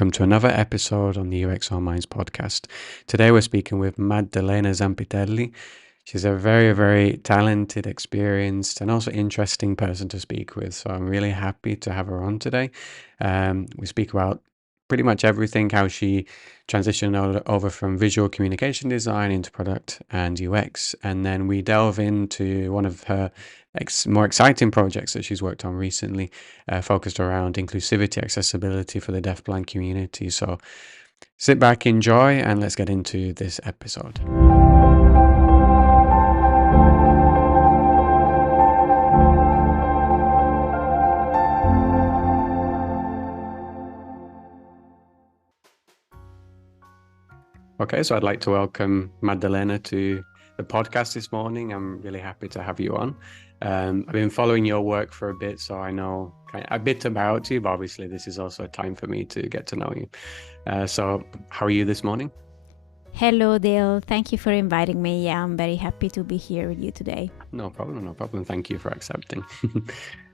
welcome to another episode on the UX All Minds podcast. Today we're speaking with Maddalena Zampitelli. She's a very, very talented, experienced, and also interesting person to speak with. So I'm really happy to have her on today. We speak about pretty much everything, how she transitioned over from visual communication design into product and UX. And then we delve into one of her more exciting projects that she's worked on recently, focused around inclusivity, accessibility for the deafblind community. So sit back, enjoy, and let's get into this episode. Okay, so I'd like to welcome Maddalena to the podcast this morning. I'm really happy to have you on. I've been following your work for a bit, so I know a bit about you, but obviously this is also a time for me to get to know you. So how are you this morning? Hello, Dale. Thank you for inviting me. Yeah, I'm very happy to be here with you today. No problem. Thank you for accepting.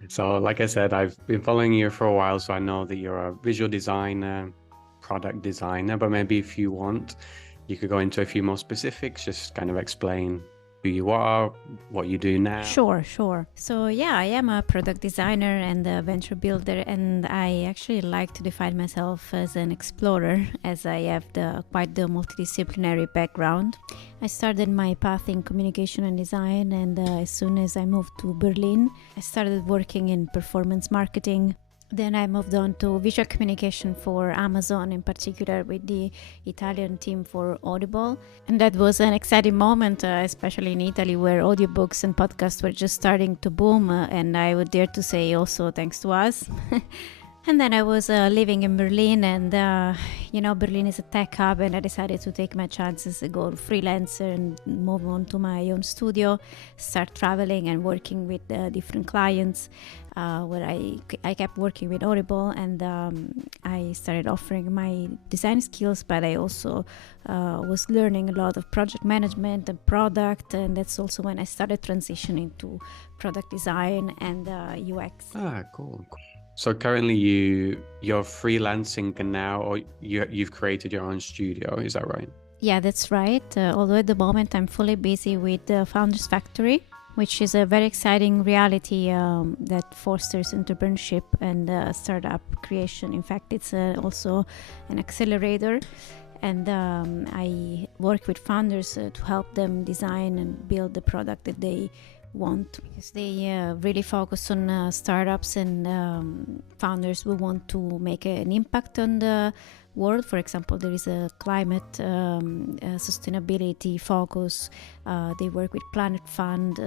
So like I said, I've been following you for a while, so I know that you're a visual designer, product designer, but maybe if you want, you could go into a few more specifics, just kind of explain who you are, what you do now. Sure. So yeah, I am a product designer and a venture builder, and I actually like to define myself as an explorer, as I have quite the multidisciplinary background. I started my path in communication and design, and as soon as I moved to Berlin, I started working in performance marketing. Then I moved on to visual communication for Amazon, in particular with the Italian team for Audible. And that was an exciting moment, especially in Italy, where audiobooks and podcasts were just starting to boom. And I would dare to say also thanks to us. And then I was living in Berlin, and Berlin is a tech hub, and I decided to take my chances, go freelancer and move on to my own studio, start traveling and working with different clients, where I kept working with Audible, and I started offering my design skills, but I also was learning a lot of project management and product, and that's also when I started transitioning to product design and UX. Cool. So currently you're freelancing now, or you've created your own studio, is that right? Yeah, that's right. Although at the moment I'm fully busy with the Founders Factory, which is a very exciting reality that fosters entrepreneurship and startup creation. In fact, it's also an accelerator. And I work with founders to help them design and build the product that they want, because they really focus on startups and founders who want to make an impact on the world. For example, there is a climate sustainability focus. They work with Planet Fund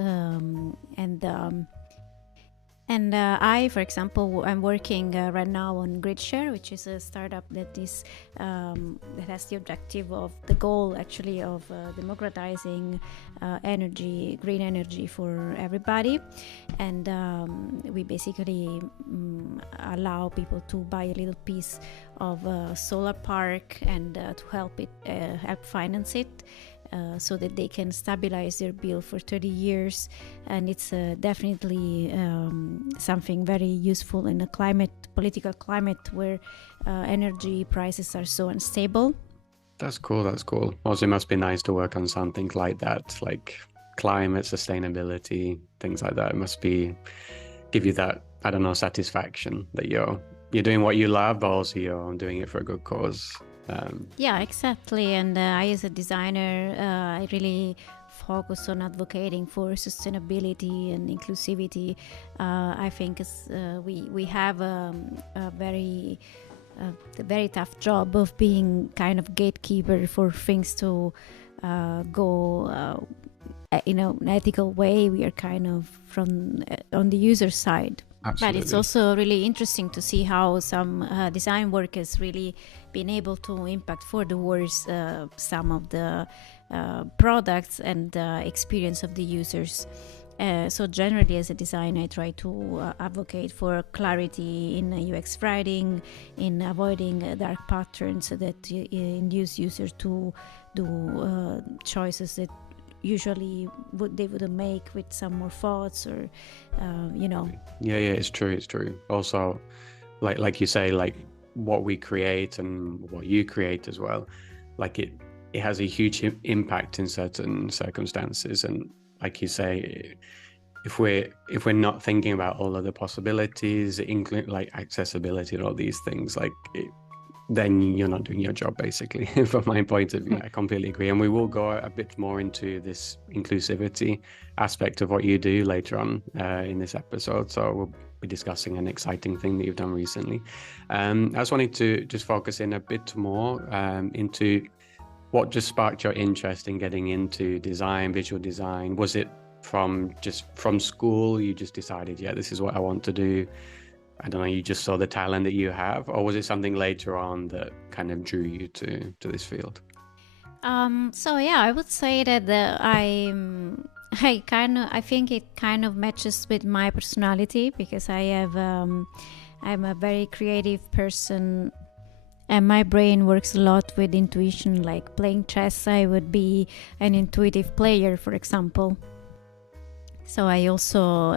and I, for example, I'm working right now on GridShare, which is a startup that has the objective of the goal actually of democratizing green energy for everybody. And we basically allow people to buy a little piece of a solar park and to help finance it. So that they can stabilize their bill for 30 years. And it's definitely something very useful in a political climate where energy prices are so unstable. That's cool. Also, it must be nice to work on something like that, like climate sustainability, things like that. It must give you that, I don't know, satisfaction that you're doing what you love, but also you're doing it for a good cause. Yeah, exactly. And I, as a designer, I really focus on advocating for sustainability and inclusivity. I think we have a very tough job of being kind of gatekeeper for things to go in an ethical way. We are kind of on the user side. Absolutely. But it's also really interesting to see how some design work has really been able to impact for the worse some of the products and experience of the users. So generally, as a designer, I try to advocate for clarity in UX writing, in avoiding dark patterns that induce users to do choices that usually they wouldn't make with some more thoughts or Yeah, it's true. Also, like you say, like what we create and what you create as well, like it has a huge impact in certain circumstances. And like you say, if we're not thinking about all of the possibilities, including like accessibility and all these things, then you're not doing your job, basically. From my point of view, I completely agree. And we will go a bit more into this inclusivity aspect of what you do later on in this episode. So we'll be discussing an exciting thing that you've done recently. I was wanting to just focus in a bit more into what just sparked your interest in getting into design, visual design. Was it from school? You just decided, yeah, this is what I want to do. I don't know, you just saw the talent that you have, or was it something later on that kind of drew you to this field? So yeah, I would say that I think it kind of matches with my personality, because I'm a very creative person, and my brain works a lot with intuition. Like playing chess, I would be an intuitive player, for example. So I also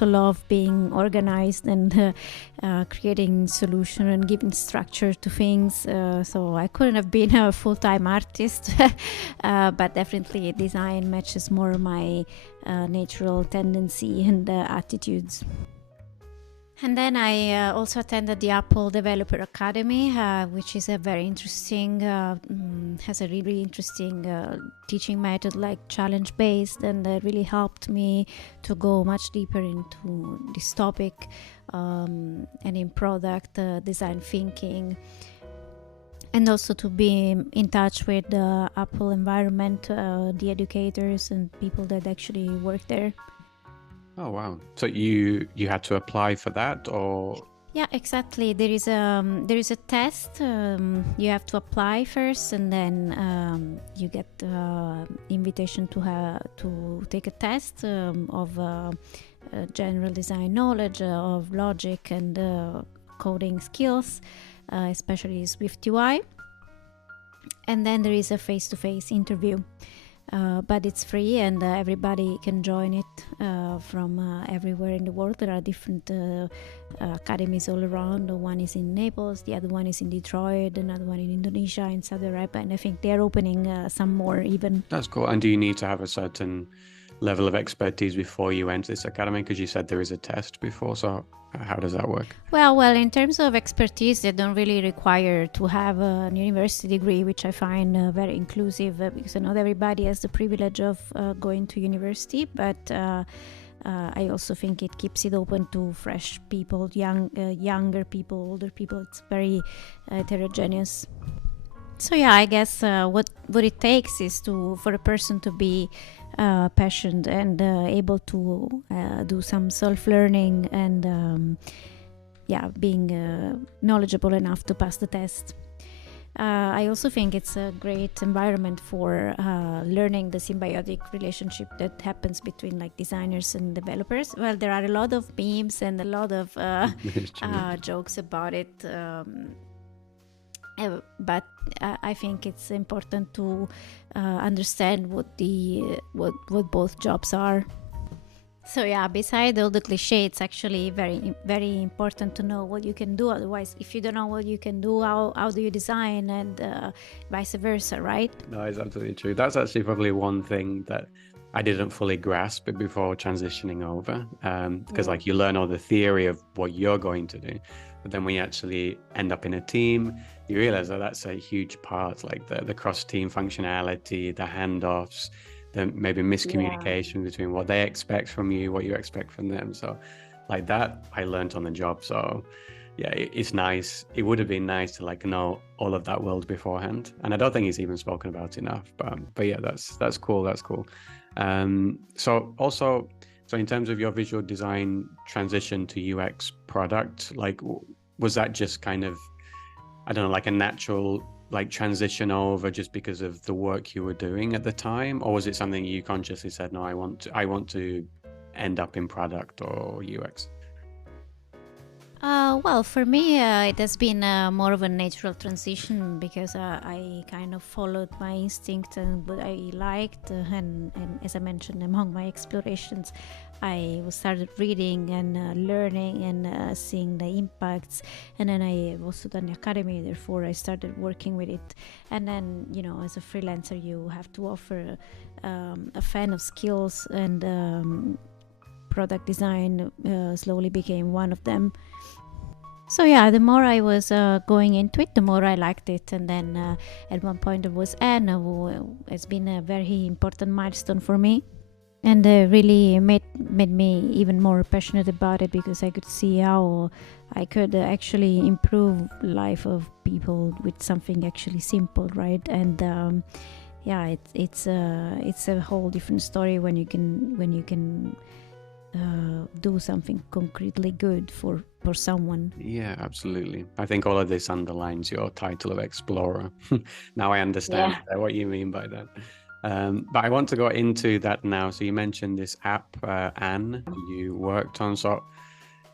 love being organized and creating solution and giving structure to things. So I couldn't have been a full-time artist, but definitely design matches more my natural tendency and attitudes. And then I also attended the Apple Developer Academy, which is a very interesting, has a really interesting teaching method, like challenge-based, and that really helped me to go much deeper into this topic, and in product design thinking, and also to be in touch with the Apple environment, the educators and people that actually work there. Oh, wow. So you had to apply for that, or? Yeah, exactly. There is a test. You have to apply first, and then you get invitation to take a test of general design knowledge, of logic and coding skills, especially Swift UI. And then there is a face-to-face interview. But it's free, and everybody can join it from everywhere in the world. There are different academies all around. One is in Naples, the other one is in Detroit, another one in Indonesia, in Saudi Arabia, and I think they're opening some more even. That's cool. And do you need to have a certain level of expertise before you enter this academy? Because you said there is a test before, so how does that work? Well, in terms of expertise, they don't really require to have a university degree, which I find very inclusive, because not everybody has the privilege of going to university, but I also think it keeps it open to fresh people, younger people, older people. It's very heterogeneous. So yeah, I guess what it takes is for a person to be passionate and able to do some self-learning and being knowledgeable enough to pass the test. I also think it's a great environment for learning the symbiotic relationship that happens between like designers and developers. Well, there are a lot of memes and a lot of jokes about it. But I think it's important to understand what both jobs are. So yeah, beside all the cliche, it's actually very, very important to know what you can do. Otherwise, if you don't know what you can do, how do you design, and vice versa, right? No, it's absolutely true. That's actually probably one thing that I didn't fully grasp before transitioning over, because like you learn all the theory of what you're going to do, but then when you actually end up in a team, you realize that that's a huge part, like the cross-team functionality, the handoffs, the maybe miscommunication between what they expect from you, what you expect from them. So like that I learned on the job. So yeah, it's nice. It would have been nice to like know all of that world beforehand, and I don't think it's even spoken about enough. But yeah, that's cool. That's cool. So in terms of your visual design transition to UX product, like was that just kind of, I don't know, like a natural like transition over just because of the work you were doing at the time, or was it something you consciously said, no, I want to end up in product or UX? Well, for me, it has been more of a natural transition because I kind of followed my instinct and what I liked. And as I mentioned, among my explorations, I started reading and learning and seeing the impacts. And then I also done the academy, therefore, I started working with it. And then, as a freelancer, you have to offer a fan of skills, and product design slowly became one of them. So yeah, the more I was going into it, the more I liked it. And then at one point there was Anne, who has been a very important milestone for me, and really made me even more passionate about it, because I could see how I could actually improve life of people with something actually simple, right? And yeah, it's a whole different story when you can do something concretely good for someone. Yeah, absolutely. I think all of this underlines your title of explorer. Now I understand what you mean by that. But I want to go into that now. So you mentioned this app, Anne, you worked on. So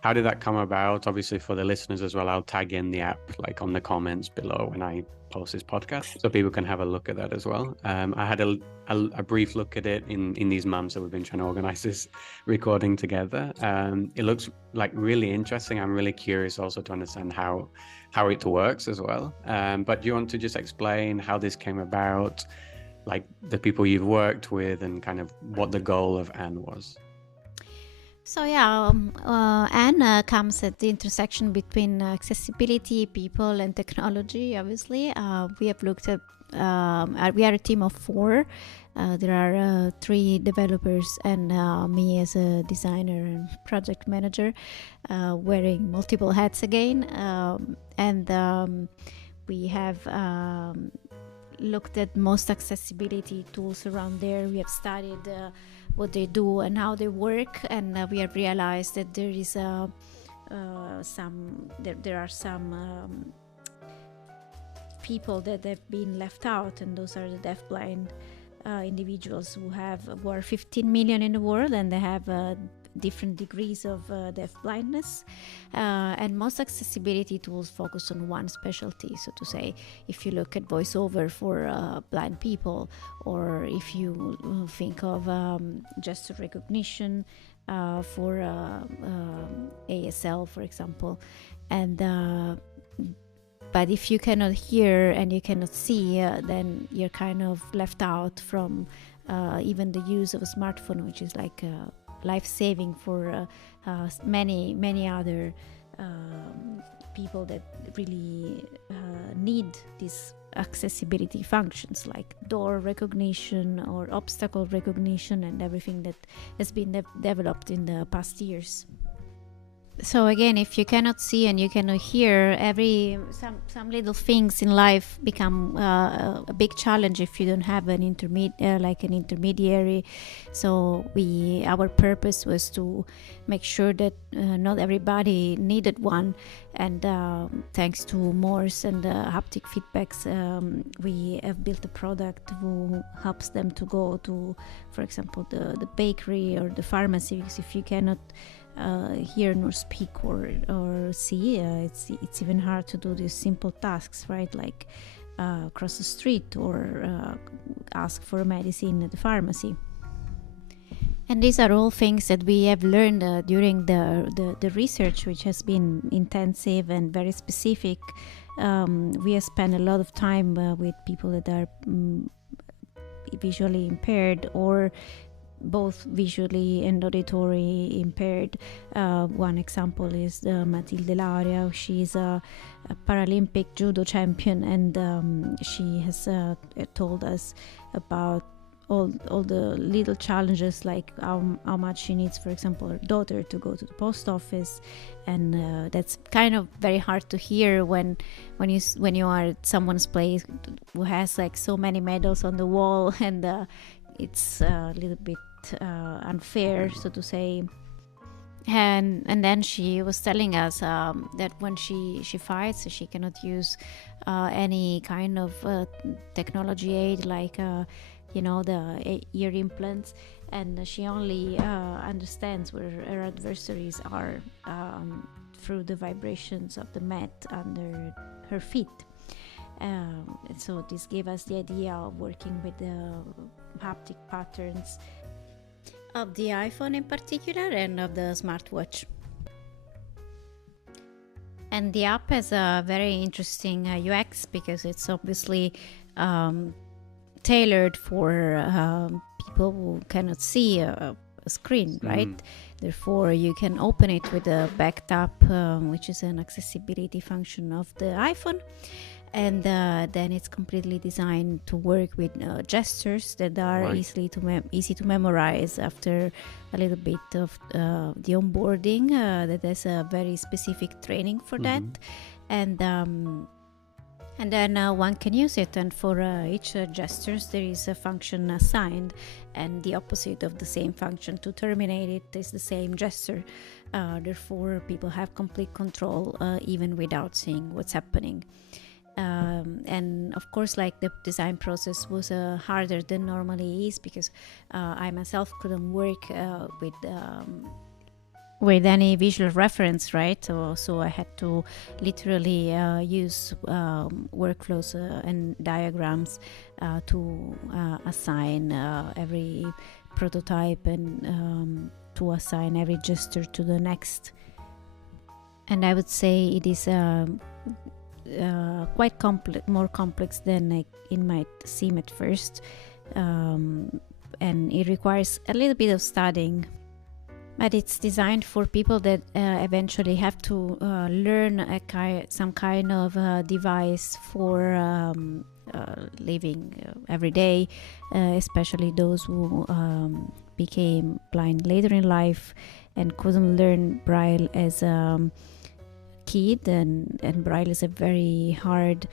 how did that come about? Obviously, for the listeners as well, I'll tag in the app like on the comments below when I post this podcast, so people can have a look at that as well. I had a brief look at it in these months that we've been trying to organize this recording together. It looks like really interesting. I'm really curious also to understand how it works as well. But do you want to just explain how this came about, like the people you've worked with, and kind of what the goal of Anne was? So yeah, Anne comes at the intersection between accessibility, people, and technology. Obviously, we have looked at. We are a team of 4. There are 3 developers and me as a designer and project manager, wearing multiple hats again. And we have looked at most accessibility tools around there. We have studied what they do and how they work, and we have realized that there is there are some people that have been left out, and those are the deafblind individuals who are 15 million in the world, and they have different degrees of deaf blindness, and most accessibility tools focus on one specialty. So to say, if you look at voiceover for blind people, or if you think of gesture recognition for ASL, for example, and but if you cannot hear and you cannot see, then you're kind of left out from even the use of a smartphone, which is like life-saving for many other people that really need these accessibility functions, like door recognition or obstacle recognition, and everything that has been developed in the past years. So again, if you cannot see and you cannot hear, some little things in life become a big challenge if you don't have an intermediary. So our purpose was to make sure that not everybody needed one, and thanks to Morse and haptic feedbacks, we have built a product who helps them to go to, for example, the bakery or the pharmacy, because if you cannot hear nor speak or see, it's even hard to do these simple tasks, right? Like cross the street or ask for a medicine at the pharmacy. And these are all things that we have learned during the research, which has been intensive and very specific. We have spent a lot of time with people that are visually impaired, or both visually and auditory impaired. One example is Maddalena. She's a Paralympic judo champion, and she has told us about all the little challenges, like how much she needs, for example, her daughter to go to the post office, and that's kind of very hard to hear when you are at someone's place who has like so many medals on the wall, and it's a little bit unfair, so to say. And then she was telling us that when she fights, she cannot use any kind of technology aid, like the ear implants, and she only understands where her adversaries are through the vibrations of the mat under her feet. And so this gave us the idea of working with the haptic patterns of the iPhone in particular and of the smartwatch. And the app has a very interesting UX because it's obviously tailored for people who cannot see a screen, right? Therefore, you can open it with a back tap, which is an accessibility function of the iPhone. And then it's completely designed to work with gestures that are easy to memorize after a little bit of the onboarding. That has a very specific training for that, and then one can use it. And for each gestures, there is a function assigned, and the opposite of the same function to terminate it is the same gesture. Therefore, people have complete control even without seeing what's happening. And of course, like, the design process was harder than normally is because I myself couldn't work with any visual reference, right? So I had to literally use workflows and diagrams to assign every prototype and to assign every gesture to the next. And I would say it is quite more complex than it might seem at first, and it requires a little bit of studying, but it's designed for people that eventually have to learn some kind of device for living every day, especially those who became blind later in life and couldn't learn Braille as kid, and Braille is a very hard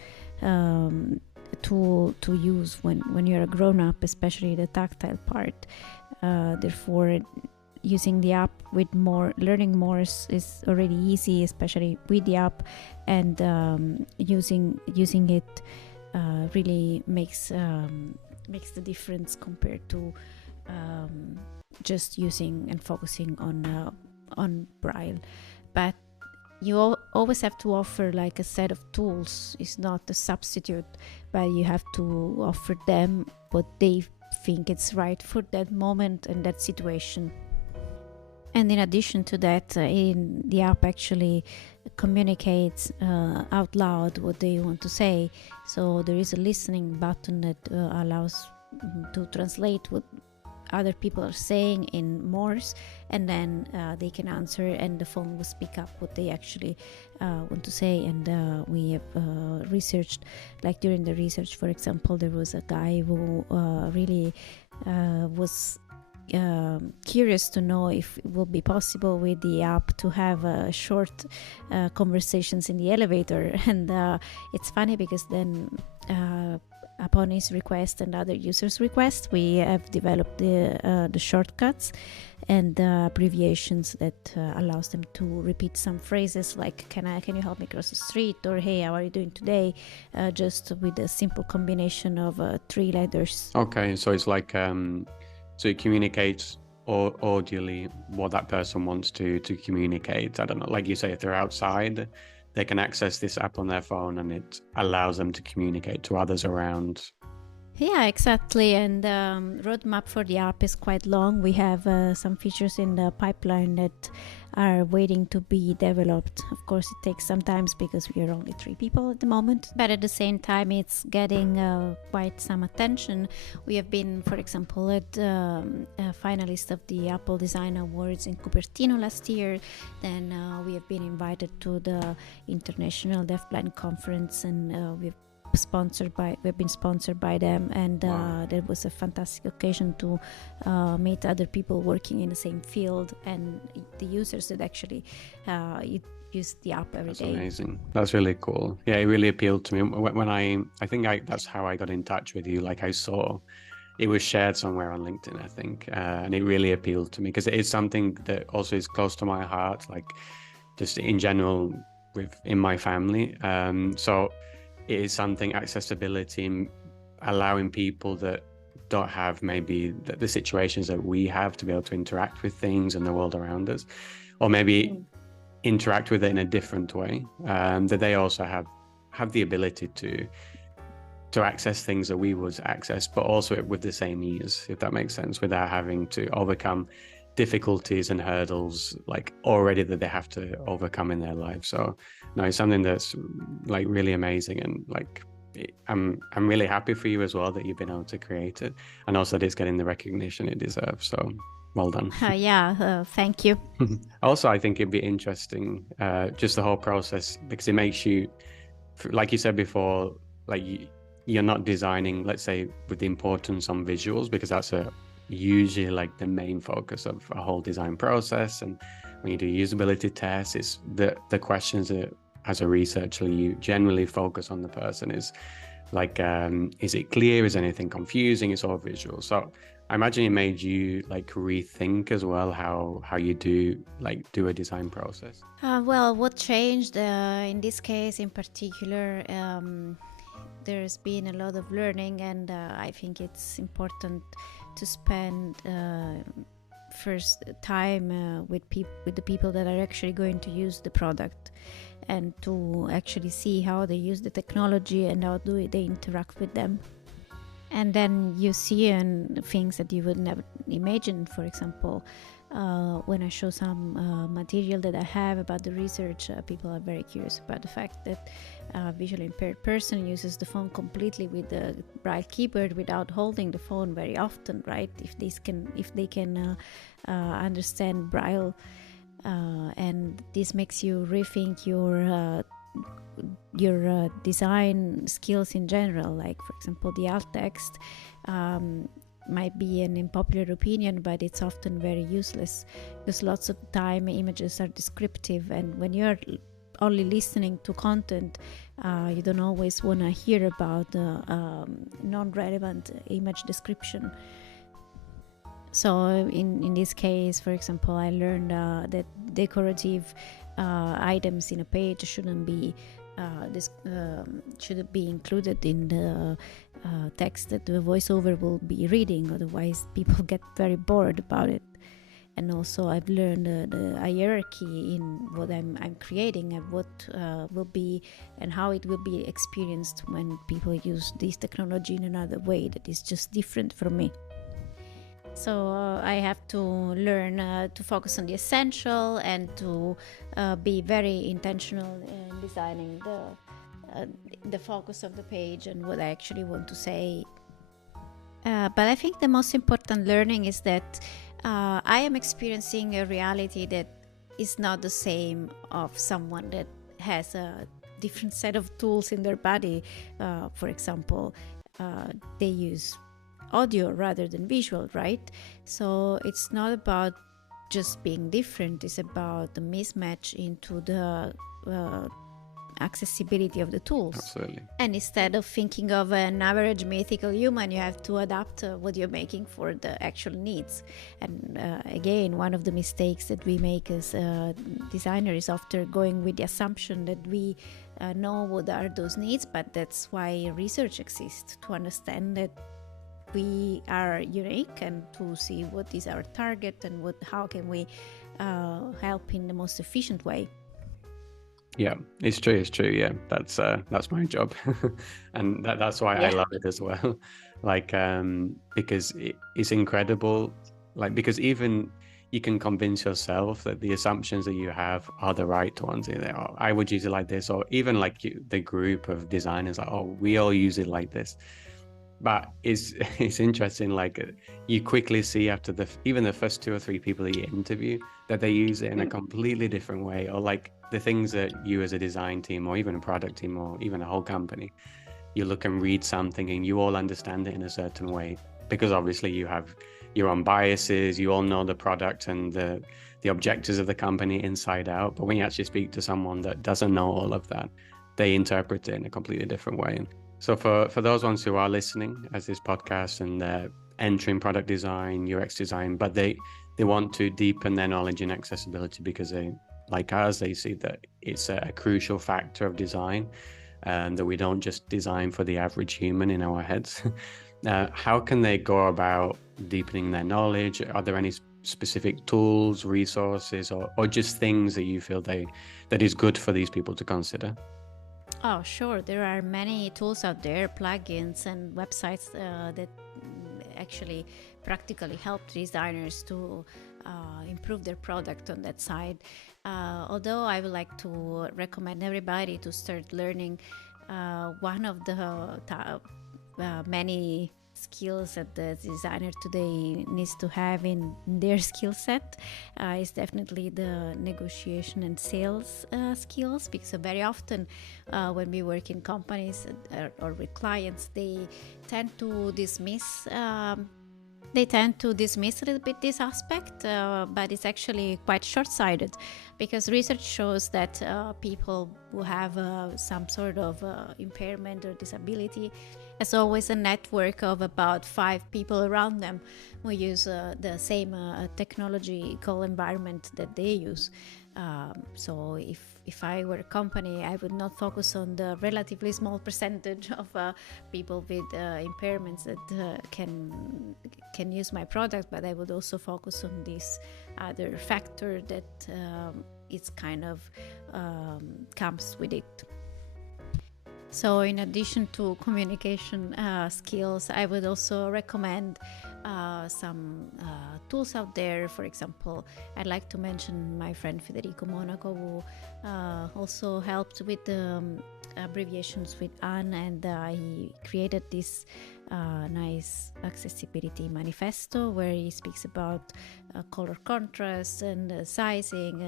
tool to use when you're a grown-up, especially the tactile part. Therefore, using the app with learning Morse is already easy, especially with the app, and using it really makes the difference compared to just using and focusing on Braille. But you always have to offer like a set of tools. It's not a substitute, but you have to offer them what they think it's right for that moment and that situation. And in addition to that, the app actually communicates out loud what they want to say. So there is a listening button that allows to translate what other people are saying in Morse, and then they can answer, and the phone will speak up what they actually want to say. And we have researched, like during the research, for example, there was a guy who really was curious to know if it will be possible with the app to have short conversations in the elevator. And it's funny because then upon his request and other users' requests, we have developed the shortcuts and abbreviations that allows them to repeat some phrases like can you help me cross the street, or hey, how are you doing today, just with a simple combination of 3 letters. Okay, so it's like so it communicates audibly what that person wants to communicate. I don't know, like you say, if they're outside, they can access this app on their phone and it allows them to communicate to others around. Yeah, exactly. And the roadmap for the app is quite long. We have some features in the pipeline that are waiting to be developed. Of course, it takes some time because we are only 3 people at the moment. But at the same time, it's getting quite some attention. We have been, for example, a finalist of the Apple Design Awards in Cupertino last year. Then we have been invited to the International Deafblind Conference, and we've been sponsored by them, and that was a fantastic occasion to meet other people working in the same field and the users that actually use the app every day. That's amazing. That's really cool. Yeah, it really appealed to me when I think that's how I got in touch with you. Like, I saw it was shared somewhere on LinkedIn, I think, and it really appealed to me because it is something that also is close to my heart, like just in general in my family. So it is something, accessibility, allowing people that don't have maybe the situations that we have to be able to interact with things and the world around us, or maybe interact with it in a different way, that they also have the ability to access things that we would access, but also with the same ease, if that makes sense, without having to overcome difficulties and hurdles like already that they have to overcome in their life. So no, it's something that's like really amazing, and like I'm really happy for you as well that you've been able to create it, and also that it's getting the recognition it deserves. So well done. Yeah, thank you. Also, I think it'd be interesting, just the whole process, because it makes you, like you said before, like you're not designing, let's say, with the importance on visuals, because that's usually like the main focus of a whole design process. And when you do usability tests, it's the questions that, as a researcher, you generally focus on the person is like, is it clear? Is anything confusing? It's all visual. So I imagine it made you like rethink as well how you do a design process. Well, what changed in this case in particular, there's been a lot of learning, and I think it's important to spend first time with the people that are actually going to use the product, and to actually see how they use the technology and how do they interact with them. And then you see things that you would never imagine. For example, when I show some material that I have about the research, people are very curious about the fact that a visually impaired person uses the phone completely with the braille keyboard without holding the phone very often, right? If they can understand braille, and this makes you rethink your design skills in general. Like, for example, the alt text might be an unpopular opinion, but it's often very useless, because lots of time images are descriptive, and when you're only listening to content, you don't always want to hear about non-relevant image description. So in this case, for example, I learned that decorative items in a page shouldn't be included in the text that the voiceover will be reading, otherwise people get very bored about it. And also I've learned the hierarchy in what I'm creating, and what will be and how it will be experienced when people use this technology in another way that is just different from me. So I have to learn to focus on the essential, and to be very intentional in designing the focus of the page and what I actually want to say. But I think the most important learning is that I am experiencing a reality that is not the same of someone that has a different set of tools in their body. For example, they use audio rather than visual, right? So it's not about just being different, it's about the mismatch into the accessibility of the tools. Absolutely. And instead of thinking of an average mythical human, you have to adapt what you're making for the actual needs. And again, one of the mistakes that we make as designers is after going with the assumption that we know what are those needs, but that's why research exists, to understand that we are unique, and to see what is our target and how can we help in the most efficient way. Yeah, it's true. Yeah, that's my job. And that's why I love it as well. Like, because it's incredible. Like, because even you can convince yourself that the assumptions that you have are the right ones. You know, I would use it like this, or even like the group of designers, like, oh, we all use it like this. But it's interesting, like you quickly see after even the first 2 or 3 people that you interview that they use it in a completely different way, or like the things that you as a design team or even a product team or even a whole company, you look and read something and you all understand it in a certain way, because obviously you have your own biases, you all know the product and the objectives of the company inside out. But when you actually speak to someone that doesn't know all of that, they interpret it in a completely different way. So for those ones who are listening as this podcast and they're entering product design, UX design, but they want to deepen their knowledge in accessibility because they, like us, they see that it's a crucial factor of design, and that we don't just design for the average human in our heads. How can they go about deepening their knowledge? Are there any specific tools, resources, or just things that you feel that is good for these people to consider? Oh, sure. There are many tools out there, plugins and websites that actually practically help designers to improve their product on that side. Although I would like to recommend everybody to start learning one of the many skills that the designer today needs to have in their skill set is definitely the negotiation and sales skills, because very often when we work in companies or with clients, they tend to dismiss a little bit this aspect, but it's actually quite short-sighted, because research shows that people who have some sort of impairment or disability has always a network of about 5 people around them who use the same technological environment that they use. So if I were a company, I would not focus on the relatively small percentage of people with impairments that can use my product, but I would also focus on this other factor that it's kind of comes with it. So in addition to communication skills, I would also recommend some tools out there. For example, I'd like to mention my friend Federico Monaco, who also helped with the abbreviations with Anne, and he created this nice accessibility manifesto where he speaks about color contrast and sizing,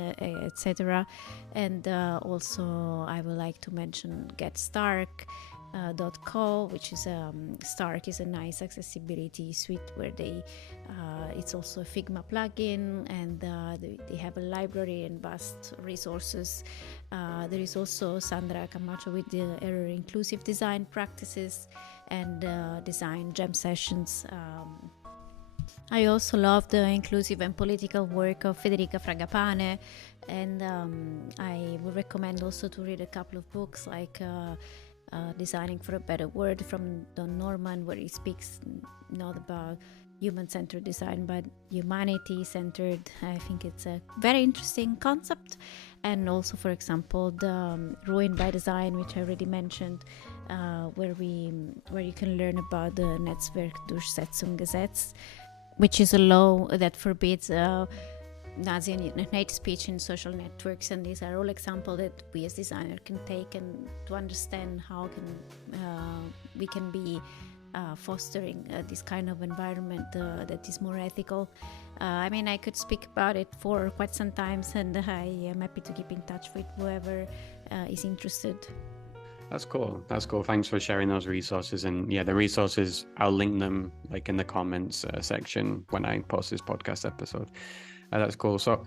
etc. And also I would like to mention GetStark.co, which is Stark is a nice accessibility suite where they it's also a Figma plugin, and they have a library and vast resources. There is also Sandra Camacho with her inclusive design practices and design jam sessions. I also love the inclusive and political work of Federica Fragapane, and I would recommend also to read a couple of books like Designing for a Better World from Don Norman, where he speaks not about human-centered design but humanity-centered. I think it's a very interesting concept. And also, for example, the Ruined by Design, which I already mentioned, where you can learn about the Netzwerkdurchsetzungsgesetz, which is a law that forbids Nazi and hate speech in social networks. And these are all examples that we as designers can take and to understand how we can be fostering this kind of environment that is more ethical. I mean, I could speak about it for quite some time, and I am happy to keep in touch with whoever is interested. That's cool. Thanks for sharing those resources. And yeah, the resources, I'll link them like in the comments section when I post this podcast episode. That's cool. So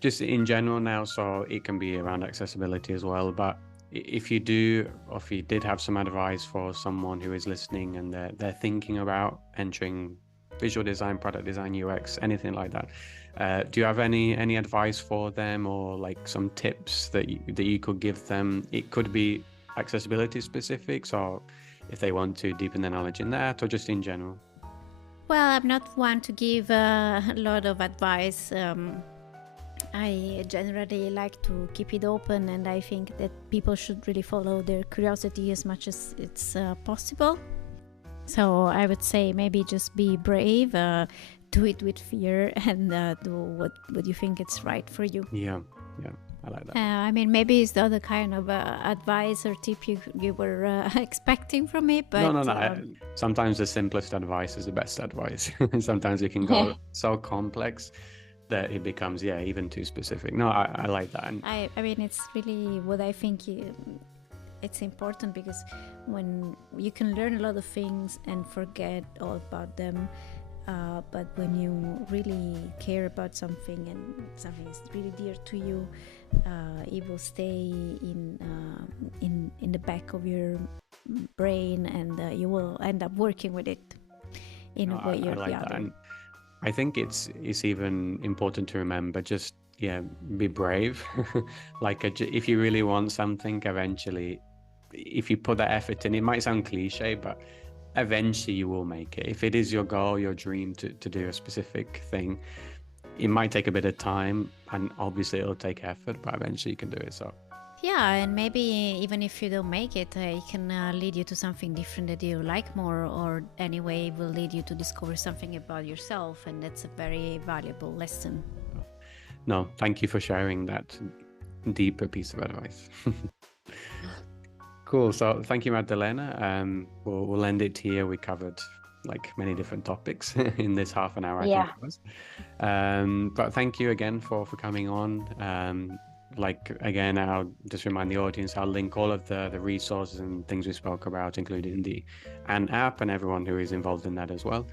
just in general now, so it can be around accessibility as well, but if you did have some advice for someone who is listening and they're thinking about entering visual design, product design, UX, anything like that, do you have any advice for them, or like some tips that you could give them? It could be accessibility specifics, or if they want to deepen their knowledge in that, or just in general. Well, I'm not one to give a lot of advice. I generally like to keep it open, and I think that people should really follow their curiosity as much as it's possible. So I would say maybe just be brave, do it with fear, and do what you think it's right for you. Yeah, I like that. I mean, maybe it's the other kind of advice or tip you were expecting from me, but no. Sometimes the simplest advice is the best advice. Sometimes it can go so complex that it becomes even too specific. No, I like that. And I mean, it's really what I think it's important, because when you can learn a lot of things and forget all about them, but when you really care about something and something is really dear to you, it will stay in the back of your brain, and you will end up working with it in a way or the other. And I think it's even important to remember, just be brave. Like if you really want something, eventually, if you put that effort in, it might sound cliche, but eventually you will make it. If it is your goal, your dream to do a specific thing, it might take a bit of time, and obviously it'll take effort, but eventually you can do it. So Yeah, and maybe even if you don't make it, it can lead you to something different that you like more, or anyway will lead you to discover something about yourself, and that's a very valuable lesson. no, thank you for sharing that deeper piece of advice. Cool. So thank you, Maddalena. We'll end it here. We covered like many different topics in this half an hour, I think Yeah. it was. But thank you again for coming on. Like again, I'll just remind the audience, I'll link all of the resources and things we spoke about, including the app and everyone who is involved in that as well.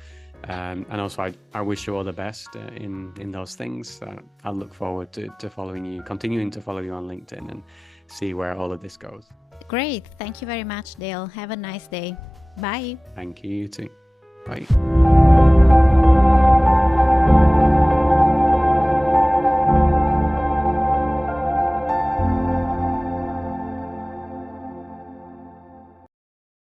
And also, I wish you all the best in those things. I'll look forward to following you, continuing to follow you on LinkedIn and see where all of this goes. Great. Thank you very much, Dale. Have a nice day. Bye. Thank you, you too. Bye.